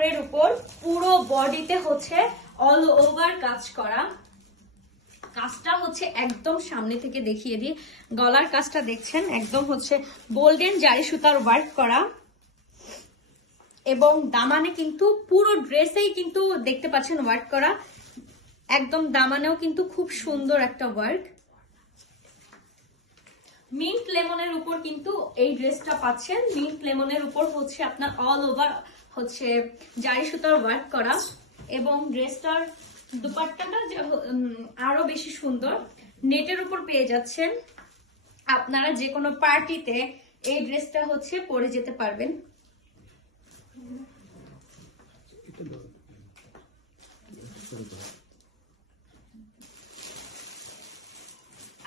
কাপড়ের উপর পুরো বডিতে হচ্ছে অল ওভার কাজ করা। কাজটা হচ্ছে একদম সামনে থেকে দেখিয়ে দিই। গলার কাজটা দেখছেন? একদম হচ্ছে গোল্ডেন জারি সুতার ওয়ার্ক করা। এবং দামানে কিন্তু পুরো ড্রেসেই কিন্তু দেখতে পাচ্ছেন ওয়ার্ক করা। একদম দামানেও কিন্তু খুব সুন্দর একটা ওয়ার্ক মিন্ট লেমনের উপর কিন্তু এই ড্রেসটা পাচ্ছেন। মিন্ট লেমনের উপর হচ্ছে আপনার অল ওভার হচ্ছে জারি সুতার ওয়ার্ক করা এবং ড্রেসটার দুপাট্টাটা আরও বেশি সুন্দর। নেটের উপর পেয়ে যাচ্ছেন। আপনারা যে কোনো পার্টিতে এই ড্রেসটা হচ্ছে পরে যেতে পারবেন।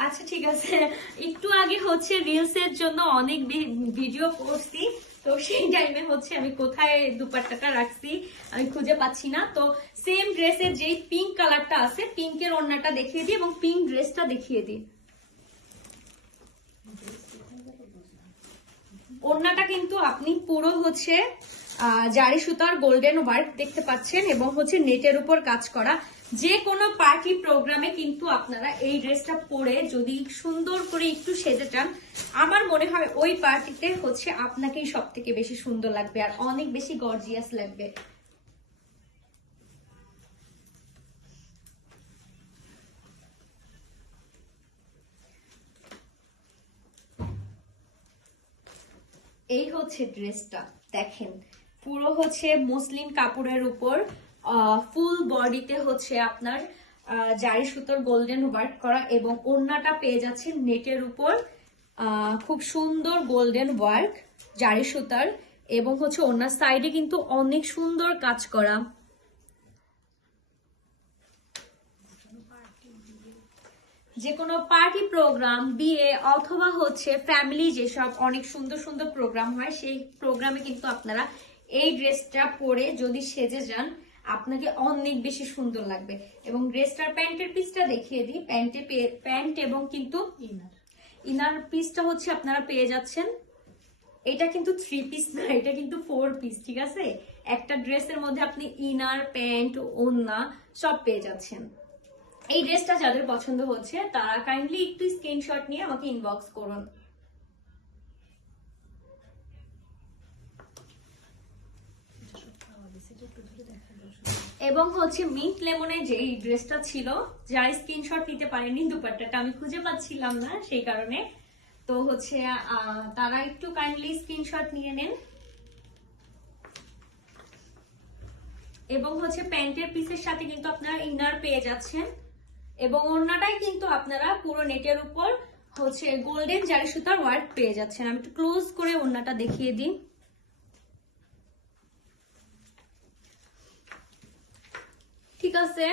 আচ্ছা ঠিক আছে। একটু আগে হচ্ছে রিলস এর জন্য অনেক ভিডিও করছি। তো সেই টাইমে হচ্ছে আমি কোথায় দুপাট্টাটা রাখছি, আমি খুঁজে পাচ্ছি না। তো সেম ড্রেসের যেই পিঙ্ক কালারটা আছে পিঙ্কের ওড়নাটা দেখিয়ে দিই এবং পিঙ্ক ড্রেসটা দেখিয়ে দিই। ওড়নাটা কিন্তু আপনি পুরো হচ্ছে জারি সুতার গোল্ডেন ওয়ার্ক দেখতে পাচ্ছেন এবং হচ্ছে নেটের উপর কাজ করা যে কোনো পার্টি প্রোগ্রামে কিন্তু আপনারা এই ড্রেসটা পরে যদি সুন্দর করে একটু সেজে চান আমার মনে হয় ওই পার্টিতে হচ্ছে আপনাকেই সব থেকে বেশি সুন্দর লাগবে আর অনেক বেশি গর্জিয়াস লাগবে। এই হচ্ছে ড্রেসটা, দেখেন। পুরো হচ্ছে মসলিন কাপড়ের উপর ফুল বডিতে হচ্ছে আপনার জারি সুতোর গোল্ডেন ওয়ার্ক করা এবং ওড়নাটা পেয়ে যাচ্ছে নেটের উপর খুব সুন্দর গোল্ডেন ওয়ার্ক জারি সুতার এবং হচ্ছে ওড়নার সাইডে কিন্তু অনেক সুন্দর কাজ করা। যে কোনো পার্টি প্রোগ্রাম বিয়ে অথবা হচ্ছে ফ্যামিলি যেসব অনেক সুন্দর সুন্দর প্রোগ্রাম হয়, সেই প্রোগ্রামে কিন্তু আপনারা এই ড্রেসটা পরে যদি সেজে যান, আপনাকে অনেক বেশি সুন্দর লাগবে। এবং ড্রেসটার প্যান্টের পিসটা দেখিয়ে দিই। প্যান্টে প্যান্ট এবং কিন্তু ইনার। ইনার পিসটা হচ্ছে আপনারা পেয়ে যাচ্ছেন। এটা কিন্তু থ্রি পিস না, এটা কিন্তু ফোর পিস ঠিক আছে? একটা ড্রেসের মধ্যে আপনি ইনার, প্যান্ট, ওন্না সব পেয়ে যাচ্ছেন। এই ড্রেসটা যাদের পছন্দ হচ্ছে, তারা কাইন্ডলি একটু স্ক্রিনশট নিয়ে আমাকে ইনবক্স করুন। এবং হচ্ছে মিন্ট লেমনের যে এই ড্রেসটা ছিল, যার স্ক্রিনশট নিতে পারেনি দুপাট্টাটা, আমি খুঁজে পাচ্ছিলাম না সেই কারণে। তো হচ্ছে তারা একটু কাইন্ডলি স্ক্রিনশট নিয়ে নেন। এবং হচ্ছে প্যান্টের পিসের সাথে কিন্তু আপনারা ইনার পেয়ে যাচ্ছেন। এবং ওড়নাটাই কিন্তু আপনারা পুরো নেটের উপর হচ্ছে গোল্ডেন জারি সুতার ওয়ার্ক পেয়ে যাচ্ছেন। আমি একটু ক্লোজ করে ওড়নাটা দেখিয়ে দিই। ঠিক আছে